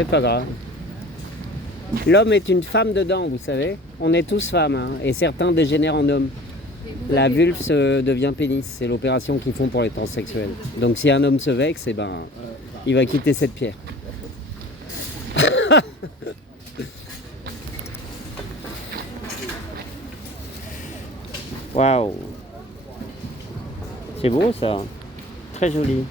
C'est pas grave. L'homme est une femme dedans, vous savez. On est tous femmes, hein, et certains dégénèrent en hommes. La vulve devient pénis. C'est l'opération qu'ils font pour les transsexuels. Donc si un homme se vexe, eh ben, il va quitter cette pierre. Waouh. C'est beau ça. Très joli.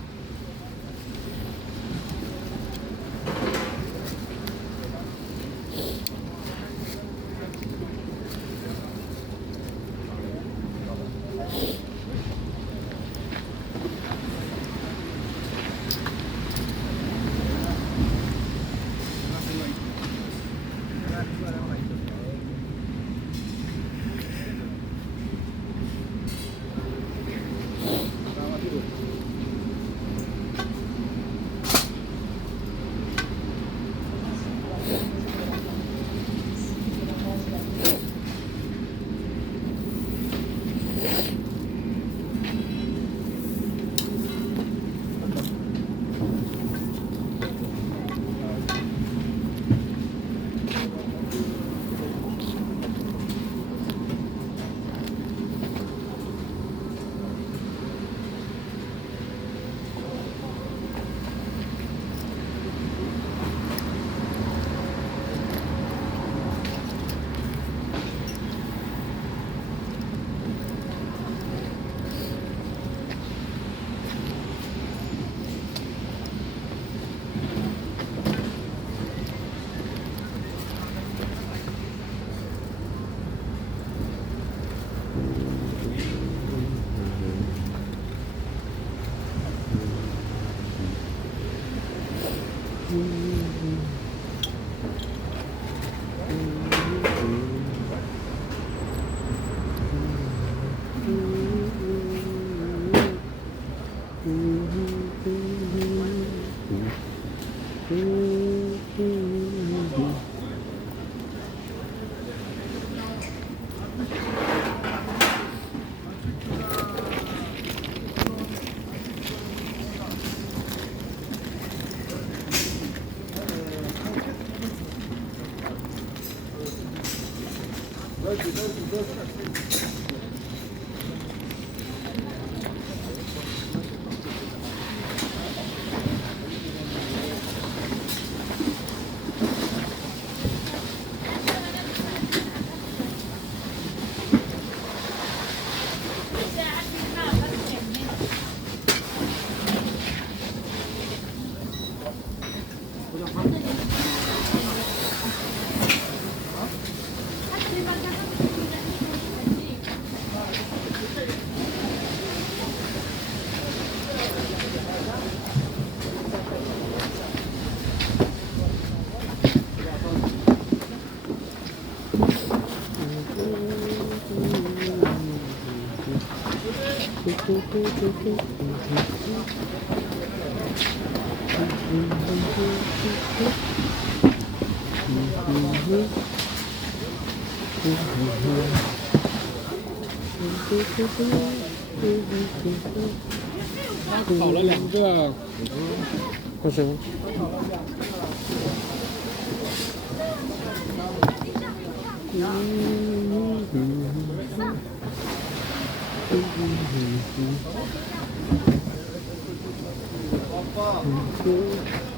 Bonjour.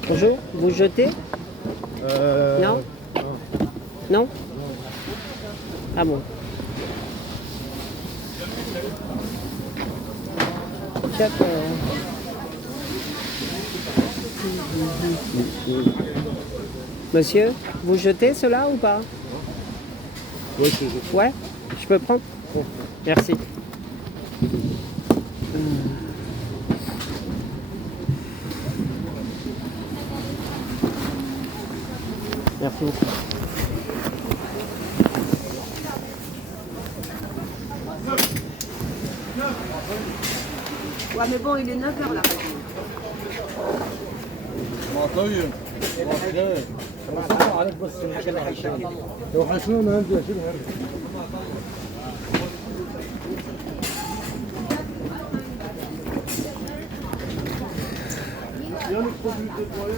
Bonjour, vous jetez? Non? Non? Ah bon. D'accord. Monsieur, vous jetez cela ou pas? Oui, je jette. Ouais? Je peux prendre? Merci. Merci beaucoup. Ouais, mais bon, il est 9h là. 有你过去的作业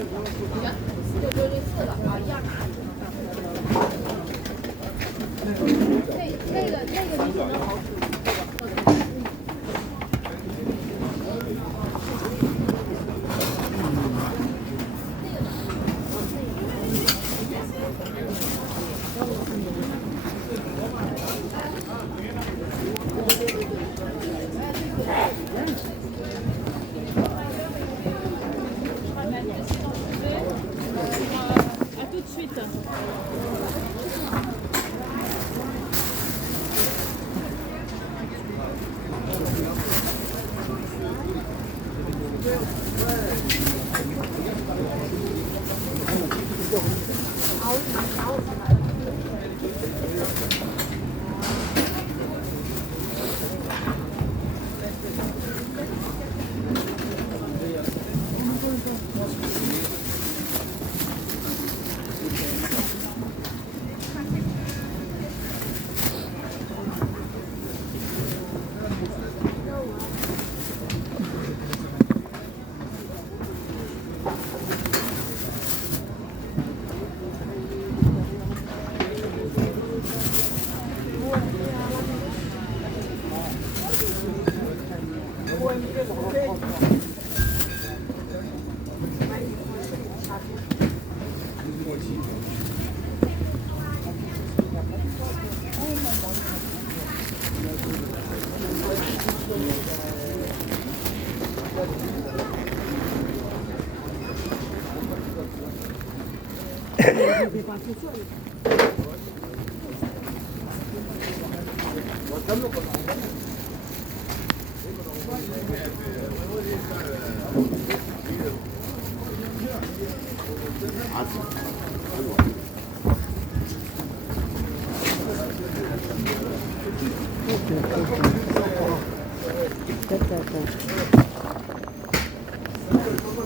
，À tout de suite.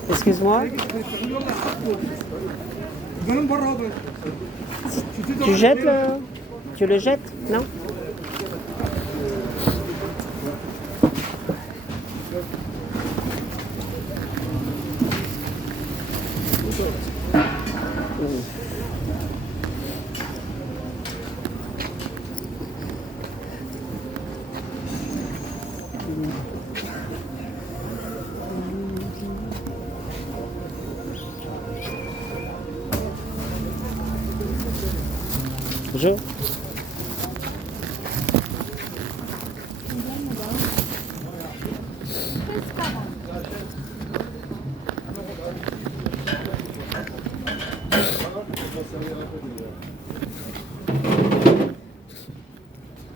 Excuse-moi. Tu jettes le... Tu le jettes? Non? Bonjour.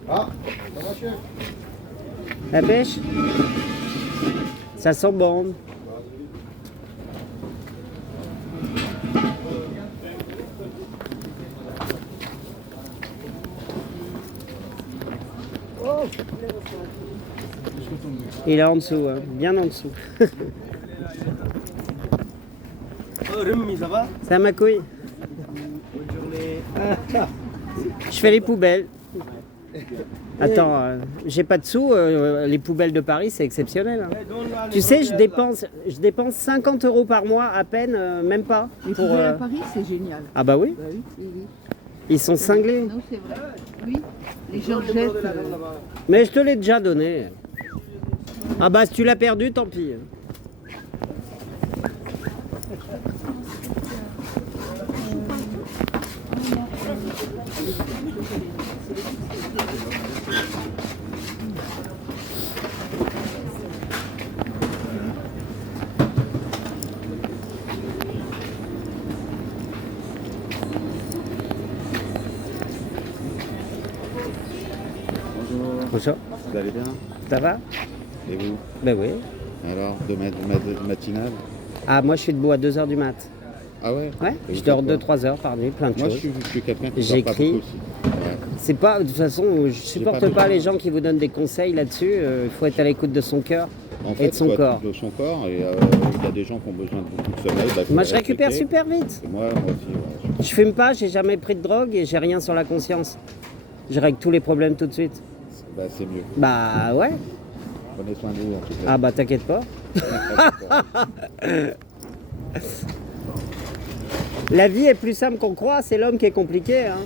Ah, ça va, chef? La pêche? Ça sent bon. Il est en dessous, hein, bien en dessous. Rémi, ça va? Ça ma couille. Bonne journée. Je fais les poubelles. Attends, j'ai pas de sous. Les poubelles de Paris, c'est exceptionnel. Hein. Tu sais, je dépense 50 € par mois à peine, même pas. Les Pour, poubelles à Paris, c'est génial. Ah bah oui, Bah oui, oui, oui. ils sont cinglés. Non, c'est vrai. Oui, les gens jettent. Mais je te l'ai déjà donné. Ah bah si tu l'as perdu, tant pis. Bonjour, Bonjour, vous allez bien? ça va? Et vous? Ben oui. Alors, de matinale? Ah moi je suis debout à 2h du mat. Ah ouais? Ouais, Et je vous dors faites quoi? 2-3 heures par nuit, plein de Moi, je choses. suis quelqu'un qui dort pas J'écris. beaucoup aussi. Ouais. C'est pas, de toute façon, je supporte pas pas de- les gens qui vous donnent des conseils là-dessus. Il faut être à l'écoute de son cœur En et fait, de son faut être corps. de son corps, et il y a des gens qui ont besoin de beaucoup de sommeil. Bah, faut Moi les je récupère respecter. super vite. Et moi aussi, ouais. Je fume pas, j'ai jamais pris de drogue et j'ai rien sur la conscience. Je règle tous les problèmes tout de suite. Bah, c'est mieux. Bah ouais. Prenez soin de vous, en tout cas. Ah bah t'inquiète pas. La vie est plus simple qu'on croit, c'est l'homme qui est compliqué. Hein.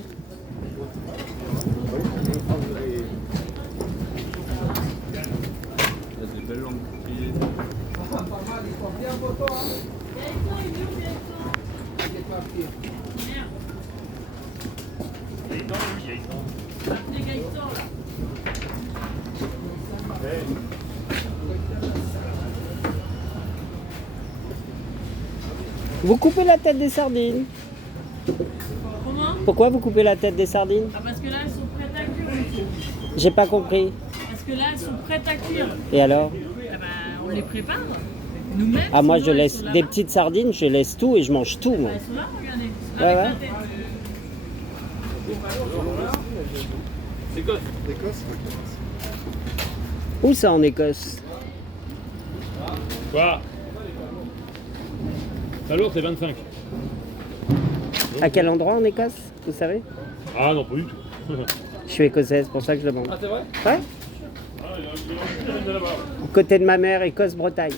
Vous coupez la tête des sardines. Comment? Pourquoi vous coupez la tête des sardines? Ah, parce que là, elles sont prêtes à cuire aussi. J'ai pas compris. Parce que là, elles sont prêtes à cuire. Et alors? Ah bah, on les prépare nous-mêmes. Ah moi sinon, je elles laisse sont des là-bas. petites sardines, je laisse tout et je mange tout moi. Elles sont là, regardez. Ouais, Avec ouais. la tête. Où ça en Écosse? Quoi? La lourde, c'est 25. À quel endroit en Écosse? Vous savez? Ah non, pas du tout. Je suis écossaise, c'est pour ça que je demande. Ah, c'est vrai? Ouais? Ah, il y en a de là-bas. Côté de ma mère, Écosse-Bretagne.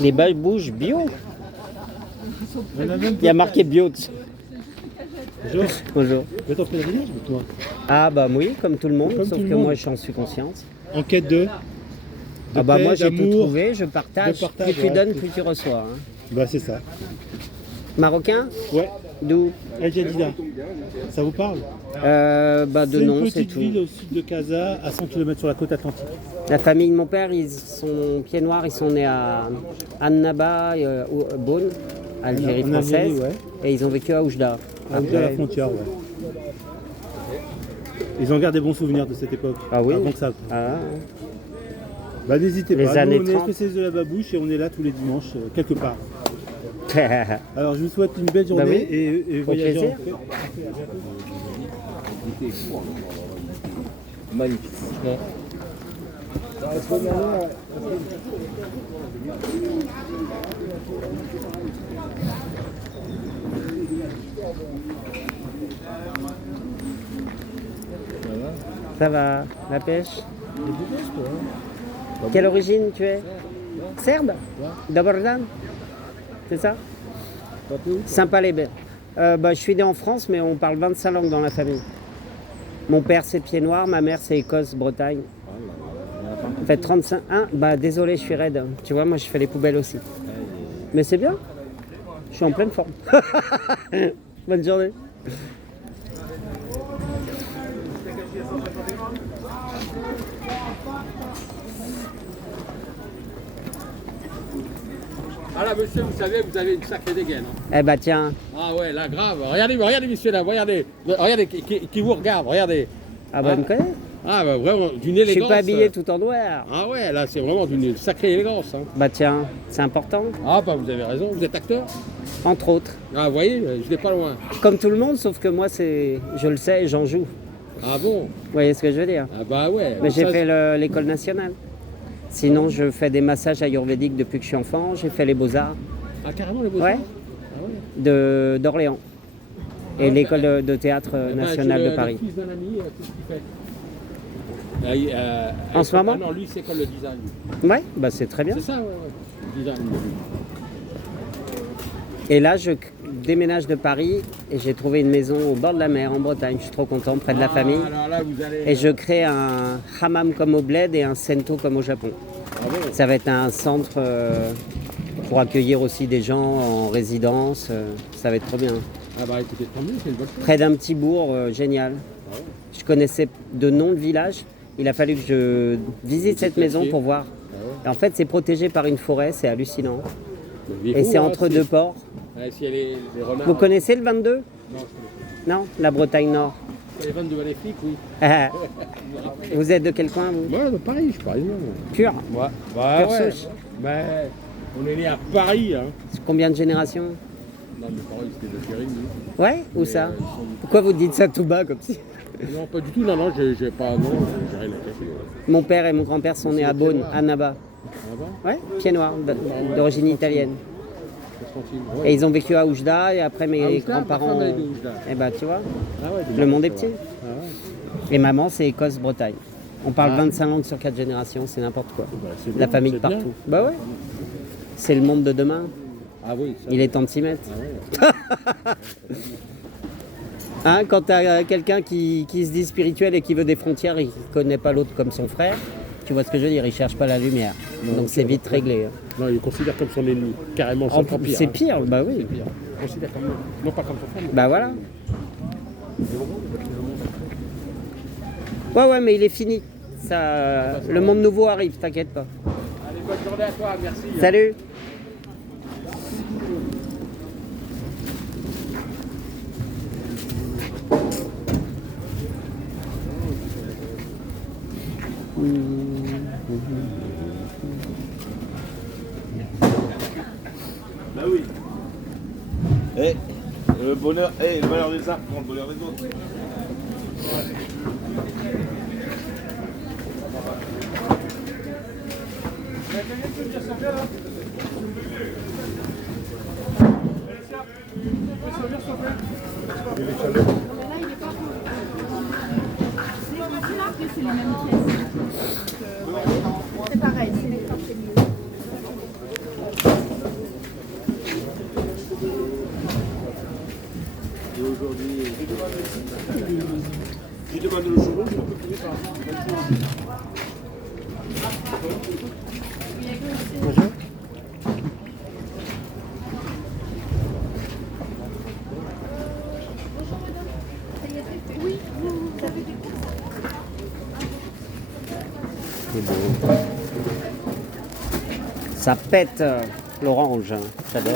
Les bouges bio. Il y a marqué bio dessus. Bonjour, Bonjour. vous êtes en pèlerinage ou toi? Ah bah oui, comme tout le monde, Comme sauf tout le que monde. moi j'en suis consciente. En quête de Ah bah paix, moi j'ai tout d'amour. trouvé, je partage. de partage, Plus tu ouais. donnes, plus tu reçois. Hein. Bah c'est ça. Marocain? Ouais, D'où? El Jadida. Ça vous parle? Bah de C'est nom, une c'est petite tout. ville au sud de Casa, à 100 km sur la côte atlantique. La famille de mon père, ils sont pieds noirs, ils sont nés à Annaba, Beaune, Algérie En française, Algérie, ouais. et ils ont vécu à Oujda. À Oujda, la frontière, ouais. Ils ont gardé bons souvenirs de cette époque. Ah oui? Avant que ça. Ah, Bah n'hésitez Les pas. années Nous, on est 30. spécialistes de la babouche et on est là tous les dimanches, quelque part. ouais. Alors je vous souhaite une belle journée Bah oui. et Au voyagez plaisir. en paix. Magnifique. Ça va, la pêche? Quelle origine tu es? Serbe? D'Abordan? C'est ça? Saint-Palais. Bah, je suis né en France, mais on parle 25 langues dans la famille. Mon père c'est pied noir, ma mère c'est Écosse, Bretagne. En fait 35. Hein, bah désolé, je suis raide. Tu vois, moi je fais les poubelles aussi. Mais c'est bien. Je suis en pleine forme. Bonne journée. Ah là, monsieur, vous savez, vous avez une sacrée dégaine. Hein. Eh bah tiens. Ah ouais, là, grave. Regardez, regardez, monsieur, là, regardez. Regardez, qui vous regarde, regardez. Ah bah, Ah. elle me connaît. Ah bah vraiment, d'une Je élégance. suis pas habillé tout en noir. Ah ouais, là, c'est vraiment d'une sacrée élégance. Hein. Bah tiens, c'est important. Ah bah, vous avez raison, vous êtes acteur. Entre autres. Ah, vous voyez, je n'ai pas loin. Comme tout le monde, sauf que moi c'est, je le sais, j'en joue. Ah bon? Vous voyez ce que je veux dire? Ah bah ouais. Mais j'ai Ça, fait l'école nationale. Sinon, je fais des massages ayurvédiques depuis que je suis enfant. J'ai fait les beaux-arts. Ah, carrément, les beaux Ouais. d'Orléans. Et Ah, l'école de théâtre Eh ben, nationale j'ai de Paris. Le fils d'un ami, qu'est-ce qu'il fait? En ce moment? Ah non, lui, c'est comme le design. Ouais, bah c'est très bien. C'est ça, ouais, ouais. Le design. Et là, je déménage de Paris et j'ai trouvé une maison au bord de la mer en Bretagne. Je suis trop content, près de la famille. Alors là, vous allez... Et je crée un hammam comme au bled et un sento comme au Japon. Ah bon? Ça va être un centre pour accueillir aussi des gens en résidence. Ça va être trop bien. Ah bah écoutez, tant mieux, c'est une bonne chose. Près d'un petit bourg génial. Je connaissais de nom de village. Il a fallu que je visite cette maison pour voir. Et en fait, c'est protégé par une forêt, c'est hallucinant. Et c'est entre deux ports. Ouais, si elle est, les renards... Vous connaissez le 22? Non, je connais Non, la Bretagne Nord. pas. Les 22 magnifiques, oui. Vous êtes de quel coin, vous? Ouais, de Paris, je suis parisien. Pur. Ouais, bah Pur ouais. souche. Mais on est né à Paris, hein. Combien de générations? Non, mais Paris, c'était de Péry, nous. Ouais, où ça? ils sont- Pourquoi vous dites ça tout bas comme si? Non, pas du tout, non, j'ai pas, non, j'ai rien à cacher. Mon père et mon grand-père sont nés à Beaune, à Naba. Ah bon? Ouais, pied noir, d'origine italienne. Constantine, Et ouais. ils ont vécu à Oujda et après mes À Oujda, grands-parents. ma femme est de Oujda. Eh ben tu vois, Ah ouais, le monde est petit. Ah ouais. Et maman, c'est Écosse-Bretagne. On parle Ah. 25 langues sur 4 générations, c'est n'importe quoi. Bah, c'est La bien, famille de c'est bien. partout. Bah ouais. C'est le monde de demain. Ah oui, ça. Il est temps de s'y mettre. Ah ouais. Hein, quand tu as quelqu'un qui se dit spirituel et qui veut des frontières et qui ne connaît pas l'autre comme son frère, tu vois ce que je veux dire, il cherche pas la lumière. Donc c'est vite réglé. Hein. Non, il le considère comme son ennemi, carrément, c'est encore pire. C'est hein. pire, bah oui. C'est pire. Il le considère comme, non pas comme son frère, mais Bah voilà. Ouais, mais il est fini. Ça, le monde nouveau arrive, t'inquiète pas. Allez, bonne journée à toi, merci. Salut. Bah oui. Eh, le bonheur, le malheur des uns prend le bonheur des autres. C'est les mêmes pièces. C'est pareil, c'est les cartes mieux. Il demande le jour, je ne peux plus pas. C'est beau. Ça pète l'orange, hein. J'adore.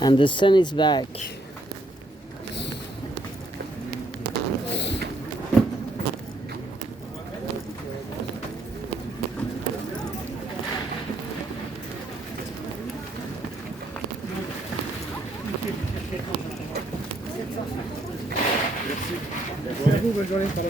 And the sun is back. Bonne journée, pardon.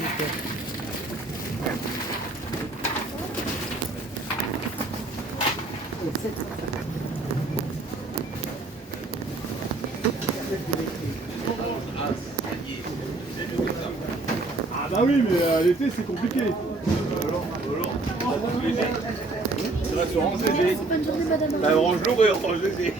Ah bah oui, mais l'été c'est compliqué. C'est là sur Orange GG. Bonne journée, madame. Bah, Orange Lourd et Orange GG.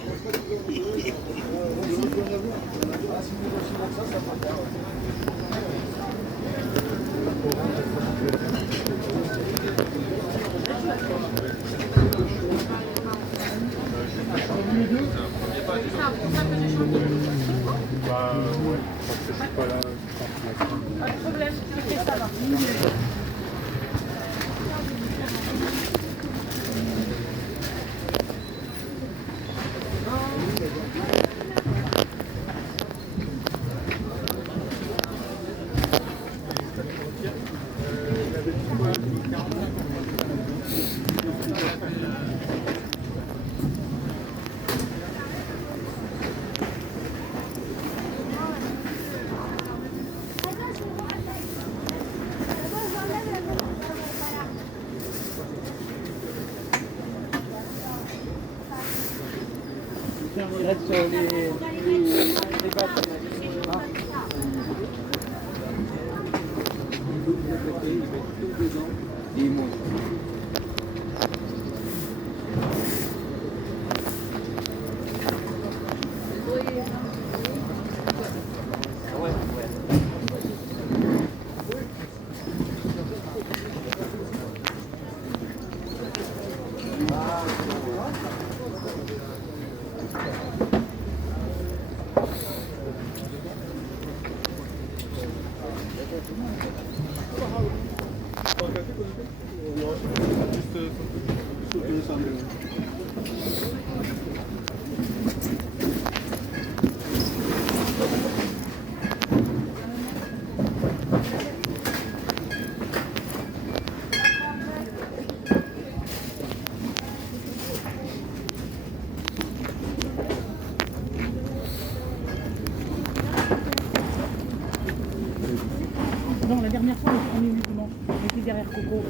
Non, la dernière fois, on est venu dimanche. On était derrière Coco.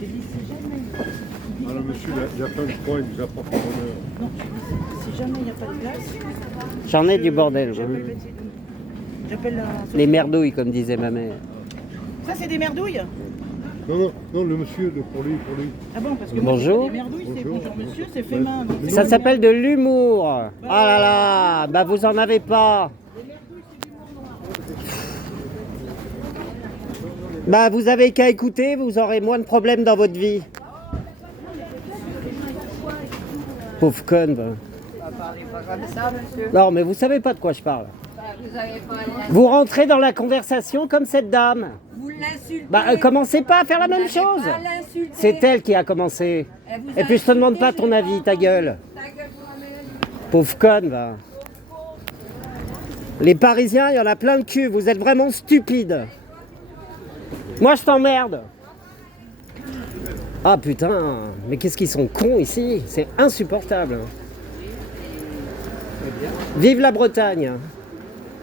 J'ai dit, c'est jamais. Ah, le monsieur, il y a plein de croix, il nous apporte le bonheur. Non, j'ai dit, si jamais il n'y a pas de glace, J'en ai du bordel. j'appelle Betsy. J'appelle la. Les merdouilles, comme disait ma mère. Ça, c'est des merdouilles? Non, le monsieur, pour lui. Ah bon, parce que Bonjour. moi, des merdouilles, c'est bonjour monsieur, c'est fait main. donc c'est Ça pas s'appelle de l'humour. Ah là là, bah vous en avez pas. Bah vous avez qu'à écouter, vous aurez moins de problèmes dans votre vie. Pauvre conne. bah. Parlez pas comme ça, monsieur. Non mais vous savez pas de quoi je parle. Vous avez pas Vous rentrez dans la conversation comme cette dame. Vous l'insultez. Bah commencez pas à faire la même chose. Pas l'insulter. C'est elle qui a commencé. Elle vous Et puis je te demande pas insulté, ton je avis, l'ai ta gueule. Ta gueule pour la mère. Pauvre conne, va. Les Parisiens, il y en a plein le cul. Vous êtes vraiment stupides. Moi, je t'emmerde. Ah putain, mais qu'est-ce qu'ils sont cons ici. C'est insupportable. Vive la Bretagne.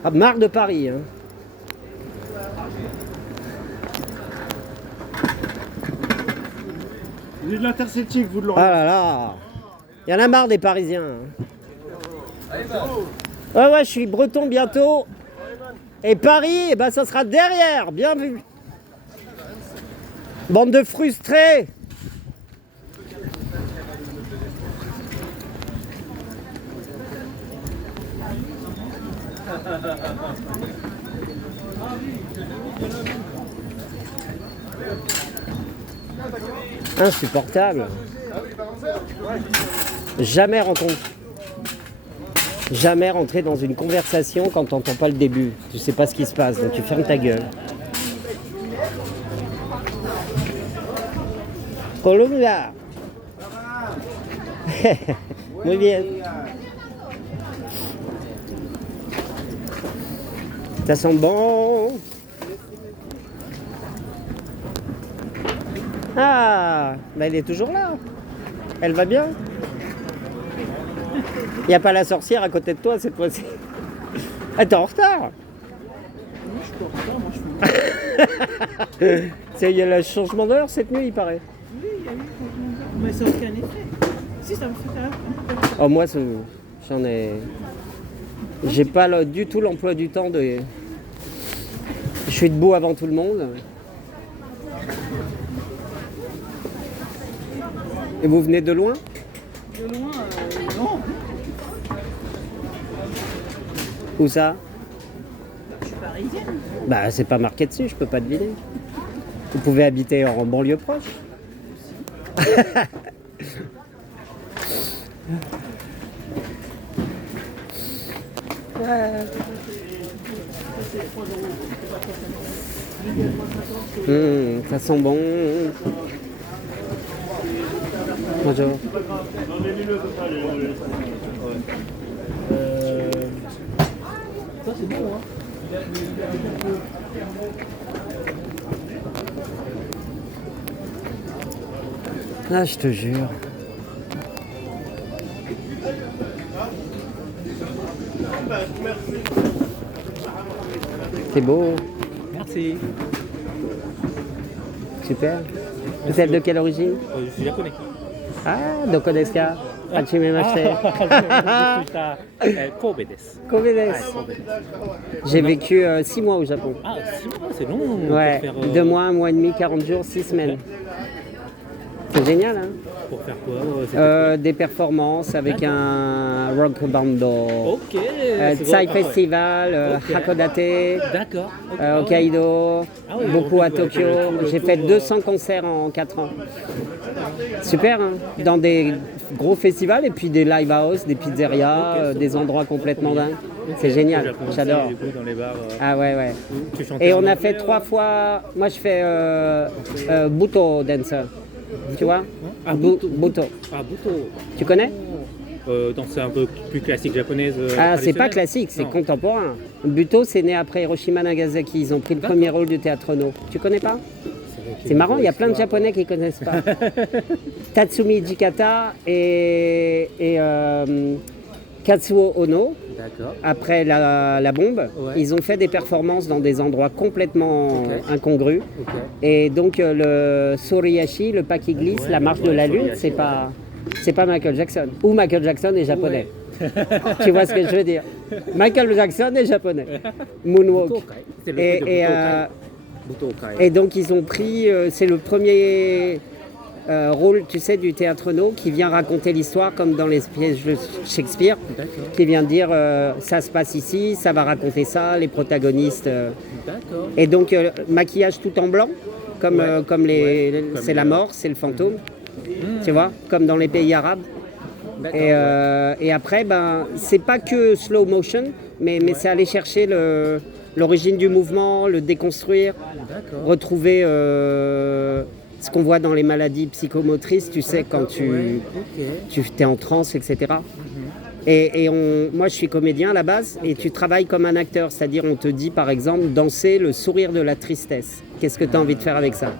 Ah, marre de Paris. Hein. Il est de l'interceltique, vous de Ah l'Orient. là là. Il y en a marre des Parisiens. Ouais, je suis breton bientôt. Et Paris, eh ben, ça sera derrière. Bien vu. Bande de frustrés. Insupportable. Jamais rentrer dans une conversation quand t'entends pas le début. Tu sais pas ce qui se passe, donc tu fermes ta gueule. Colombia. Muy bien. Ça sent bon. Ah, bah elle est toujours là. Elle va bien. Il n'y a pas la sorcière à côté de toi cette fois-ci. Ah, t'es en retard. Il y a le changement d'heure cette nuit, il paraît. Oui, il y a eu mais ça n'a aucun effet. Si, ça me fait ça. Oh, moi, j'en ai. J'ai pas du tout l'emploi du temps de. Je suis debout avant tout le monde. Et vous venez de loin? De loin, non. Où ça? Je suis parisienne. Bah, c'est pas marqué dessus, je peux pas deviner. Vous pouvez habiter en banlieue proche. Ça sent bon. Bonjour. Ça, c'est bon, hein. Ah, je te jure. C'est beau. Merci. Super. Vous êtes de quelle origine? Je suis japonais. Ah, do Kodeska. Hachimemashite. Kobe desu. Kobe desu. J'ai vécu 6 mois au Japon. Ah, 6 mois, c'est long. Ouais, Pour faire, 2 mois, 1 mois et demi, 40 jours, 6 semaines. C'est génial, hein? Pour faire quoi? Des performances avec un rock bando. Ok. Tsai Festival, Ok. Hakodate, D'accord. ok. Hokkaido, Ah oui, beaucoup à donc, avec Tokyo. le J'ai tour, fait 200 concerts en 4 ans. Super, hein? Dans des gros festivals et puis des live house, des pizzerias, des endroits complètement dingues. C'est génial, j'adore. Du coup, dans les bars, Ah ouais, ouais. tu chantais Et en on a anglais, fait 3 fois. Moi, je fais Buto dancer. Tu vois Buto. Ah, Buto. Tu connais Danse un peu plus classique japonaise. Ah, c'est pas traditionnelle. classique, c'est Non. contemporain. Buto, c'est né après Hiroshima Nagasaki. Ils ont pris le premier rôle du théâtre No. Tu connais pas? C'est marrant, il y a plein de Japonais qui connaissent pas. Tatsumi Jikata et Katsuo Ono. D'accord. Après la bombe, Ouais. ils ont fait des performances dans des endroits complètement Ok. incongrus. Ok. Et donc le Soriyashi, le pas qui glisse, Ouais, la marche de la lune, Soriyashi, c'est pas Michael Jackson. Ou Michael Jackson est japonais. Tu vois ce que je veux dire? Michael Jackson est japonais. Moonwalk. Butokai. C'est le Et, truc de et, Butokai. et donc ils ont pris, c'est le premier rôle, tu sais, du théâtre No qui vient raconter l'histoire comme dans les pièces de Shakespeare, D'accord. qui vient dire ça se passe ici, ça va raconter ça, les protagonistes. D'accord. Et donc maquillage tout en blanc, comme, Ouais. comme Ouais, comme c'est la mort, c'est le fantôme, tu vois, comme dans les pays arabes. D'accord. Et après, ben, c'est pas que slow motion, mais c'est aller chercher l'origine du mouvement, le déconstruire, D'accord. retrouver ce qu'on voit dans les maladies psychomotrices, tu sais, quand Ouais, ok. tu es en transe, etc. Et moi, je suis comédien à la base, et tu travailles comme un acteur, c'est-à-dire on te dit, par exemple, danser le sourire de la tristesse. Qu'est-ce que tu as envie de faire avec ça?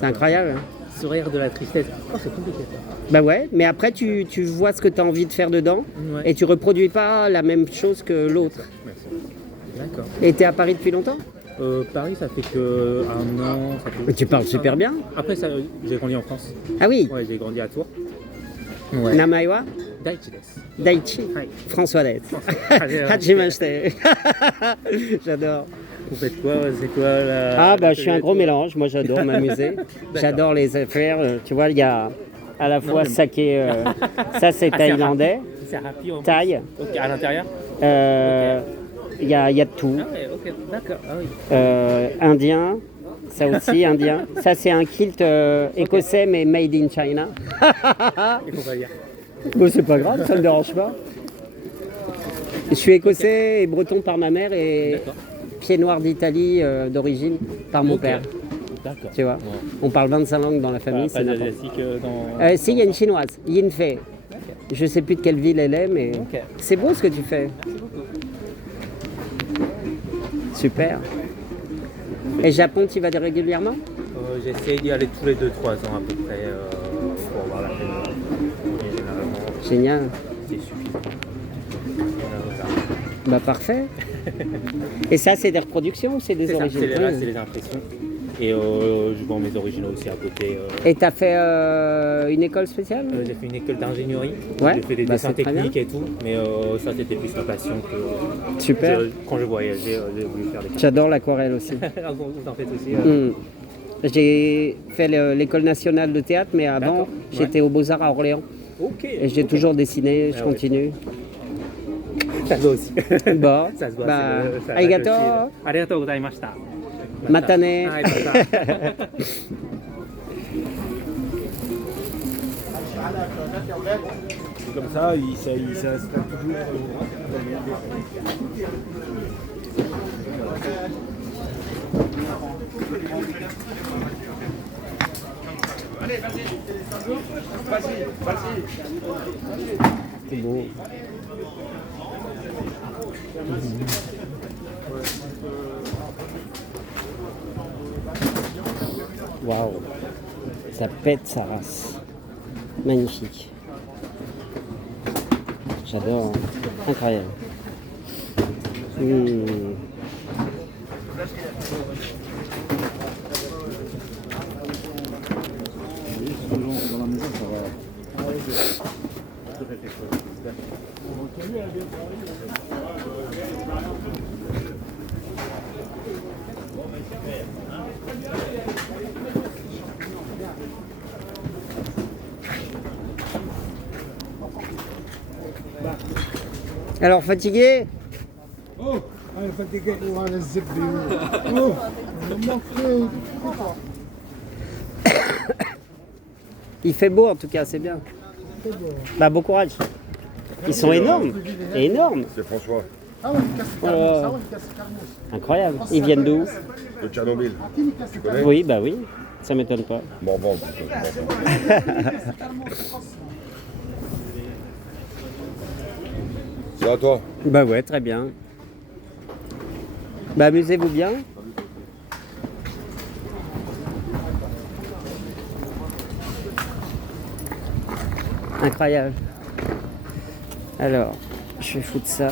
C'est incroyable, hein? Sourire de la tristesse. Oh, c'est compliqué ça. Bah ouais, mais après, tu vois ce que tu as envie de faire dedans, Ouais. et tu reproduis pas la même chose que l'autre. D'accord. Et tu es à Paris depuis longtemps? Paris, ça fait que un an. Ça fait... Mais tu parles super bien. Après, ça, j'ai grandi en France. Ah oui, Ouais, j'ai grandi à Tours. Ouais. Namaiwa Daichi desu. Daichi, Ouais. François Dette. Hajime- Hajimashite. J'adore. Vous faites quoi? C'est quoi la... Ah bah je suis un gros mélange, moi j'adore m'amuser, j'adore les affaires, tu vois il y a à la fois saké, ça c'est Ah, thaïlandais, C'est rapide. en plus. thaï, Ok, à l'intérieur? il y a de tout, Ah ouais, ok, d'accord. Ah oui. indien, ça aussi indien, ça c'est un kilt écossais mais made in China. Il faut pas dire. Bon c'est pas grave, ça me dérange pas. Je suis écossais et breton par ma mère et D'accord. pied noir d'Italie d'origine par mon Ok. père. D'accord. Tu vois, on parle 25 langues dans la famille, Pas c'est n'importe d'asiatique dans... Si, il y a une chinoise, Yin Fei. Je sais plus de quelle ville elle est, mais Ok. c'est beau ce que tu fais. Super. Et Japon, tu y vas régulièrement? J'essaie d'y aller tous les 2-3 ans à peu près pour avoir la peine. Et généralement, Génial. c'est suffisant. Voilà. Bah parfait. Et ça, c'est des reproductions ou c'est des C'est ça, origines? c'est là, Oui. c'est les impressions. Et je vends mes originaux aussi à côté. Et t'as fait une école spéciale? J'ai fait une école d'ingénierie. Ouais, J'ai fait des bah, dessins c'est très techniques et tout. Mais ça, c'était plus ma passion que. Super. Quand je voyageais, j'ai voulu faire des. J'adore l'aquarelle aussi. Vous en faites aussi J'ai fait l'école nationale de théâtre, mais avant, D'accord, j'étais au Beaux-Arts à Orléans. Ok. Et j'ai toujours dessiné, je Ah ouais. continue. Ça se voit aussi. Bon, Ça se voit. bah, c'est le- ça arigato. va le style. Arigato gozaimashita. Matane. Ah, mata. Comme ça, il s'installe toujours. C'est beau. Waouh, ça pète sa race. Magnifique. J'adore. Incroyable. Dans la maison, ça va. Alors, fatigué? Oh, انا fatigué وانا الزبدي اوه manqué. Il fait beau en tout cas, c'est bien. Bah, bon courage. Ils sont énormes. Énormes. C'est François. Oh, incroyable. Ils viennent d'où? De Tchernobyl. Tu connais? Oui, bah oui, ça m'étonne pas. Morvan. C'est à toi. Bah ouais, très bien. Bah amusez-vous bien. Incroyable. Alors, je vais foutre ça